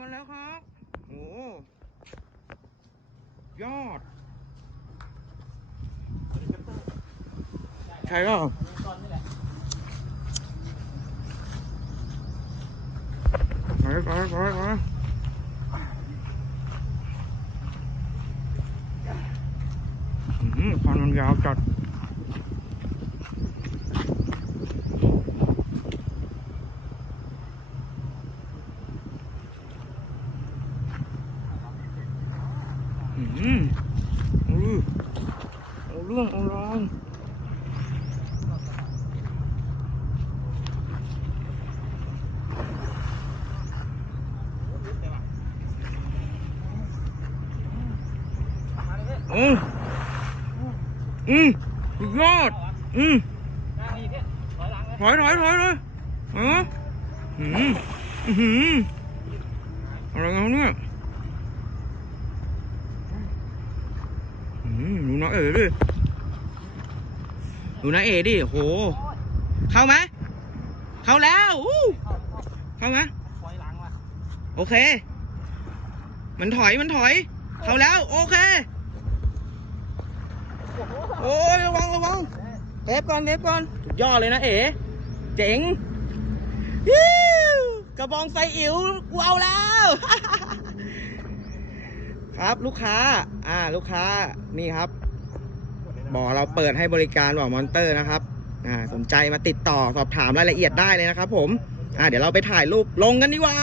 มาแล้วครับ โอ้ยอด ใช่ก็ไปไปไปไปอืมฟันมันยาวจัด อืมอือเอาเรื่องเอาราวโอ้อืมสุดยอดอืมถอยถอยถอยเลยเอออืมอือหืออะไรกันเนี่ย อืม ดูน้าเอ๋ดิดูน้าเอ๋ดิโห เข้าไหมเข้าแล้วเข้าไหมโอเค มันถอยมันถอย เข้าแล้ว โอเค โอ้ยระวังระวังเอฟก่อนเอฟก่อนสุดยอดเลยนะเอ๋เจ๋งกระบองไฟอิ๋วกูเอาแล้ว ครับ ลูกค้า อ่า ลูกค้านี่ครับบ่อเราเปิดให้บริการบ่อมอนเตอร์นะครับ อ่า สนใจมาติดต่อสอบถามรายละเอียดได้เลยนะครับ ผม อ่า เดี๋ยวเราไปถ่ายรูปลงกันดีกว่า